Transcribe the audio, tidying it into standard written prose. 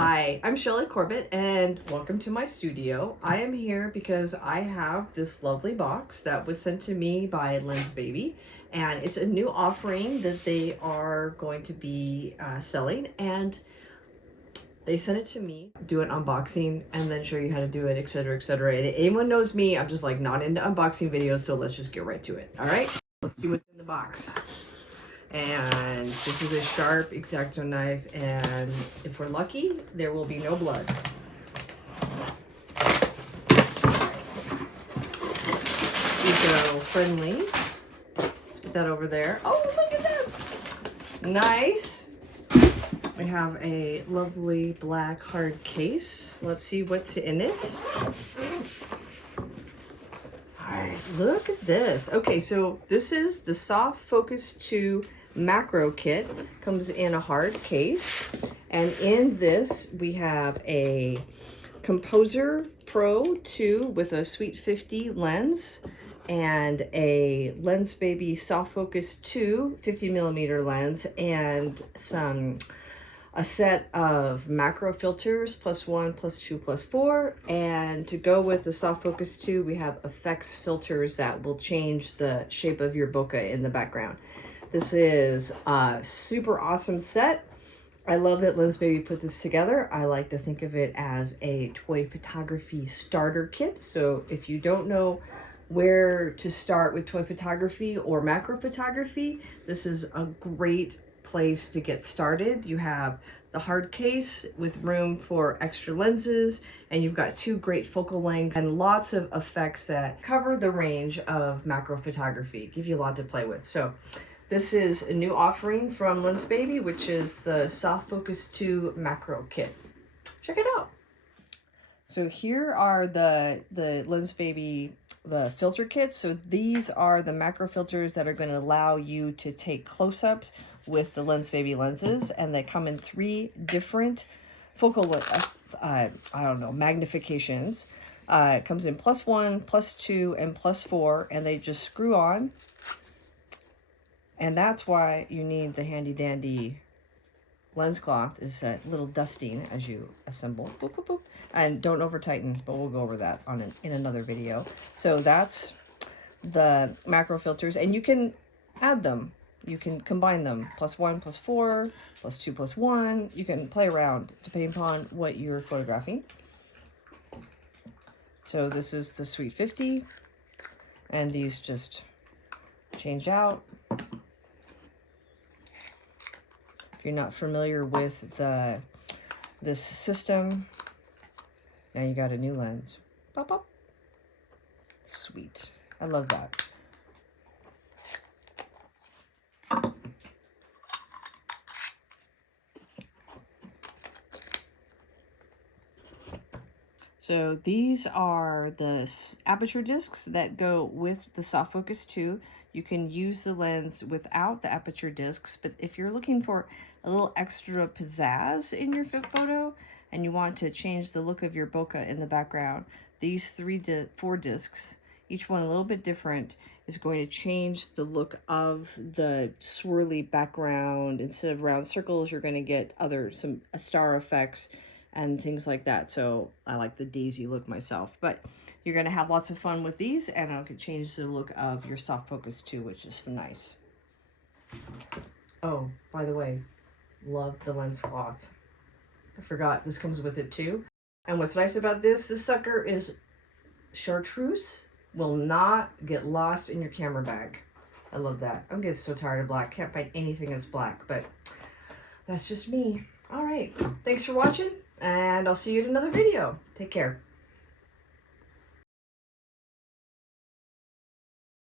Hi, I'm Shelly Corbett and welcome to my studio. I am here because I have this lovely box that was sent to me by Lensbaby, and it's a new offering that they are going to be selling, and they sent it to me. Do an unboxing and then show you how to do it, etc, etc. And anyone knows me, I'm just like not into unboxing videos, so let's just get right to it. All right, let's see what's in the box. And this is a sharp X-Acto knife, and if we're lucky, there will be no blood. Eco-friendly. Let's put that over there. Oh, look at this! Nice. We have a lovely black hard case. Let's see what's in it. Alright, look at this. Okay, so this is the Soft Focus 2 macro kit. Comes in a hard case, and in this we have a Composer Pro 2 with a Sweet 50 lens and a Lensbaby Soft Focus 2 50mm lens and a set of macro filters, +1, +2, +4, and to go with the Soft Focus 2, we have effects filters that will change the shape of your bokeh in the background. This is a super awesome set. I love that Lensbaby put this together. I like to think of it as a toy photography starter kit. So if you don't know where to start with toy photography or macro photography, this is a great place to get started. You have the hard case with room for extra lenses, and you've got 2 great focal lengths and lots of effects that cover the range of macro photography, give you a lot to play with. So this is a new offering from Lensbaby, which is the Soft Focus 2 macro kit. Check it out. So here are the Lensbaby, the filter kits. So these are the macro filters that are going to allow you to take close-ups with the Lensbaby lenses, and they come in 3 different focal magnifications. It comes in +1, +2, and +4, and they just screw on, and that's why you need the handy dandy lens cloth. Is a little dusting as you assemble. Boop, boop, boop. And don't over tighten, but we'll go over that in another video. So that's the macro filters, and you can add them. You can combine them, +1, +4, +2, +1. You can play around depending upon what you're photographing. So this is the Sweet 50, and these just change out. If you're not familiar with this system, now you got a new lens. Pop up. Sweet. I love that. So these are the Aperture Discs that go with the Soft Focus 2. You can use the lens without the Aperture Discs, but if you're looking for a little extra pizzazz in your photo and you want to change the look of your bokeh in the background, these 4 discs, each one a little bit different, is going to change the look of the swirly background. Instead of round circles, you're going to get some star effects and things like that. So I like the daisy look myself, but you're going to have lots of fun with these, and it can change the look of your Soft Focus 2, which is nice. Oh, by the way, love the lens cloth. I forgot this comes with it too. And what's nice about this sucker is chartreuse will not get lost in your camera bag. I love that. I'm getting so tired of black. Can't find anything that's black, but that's just me. All right, thanks for watching, and I'll see you in another video. Take care.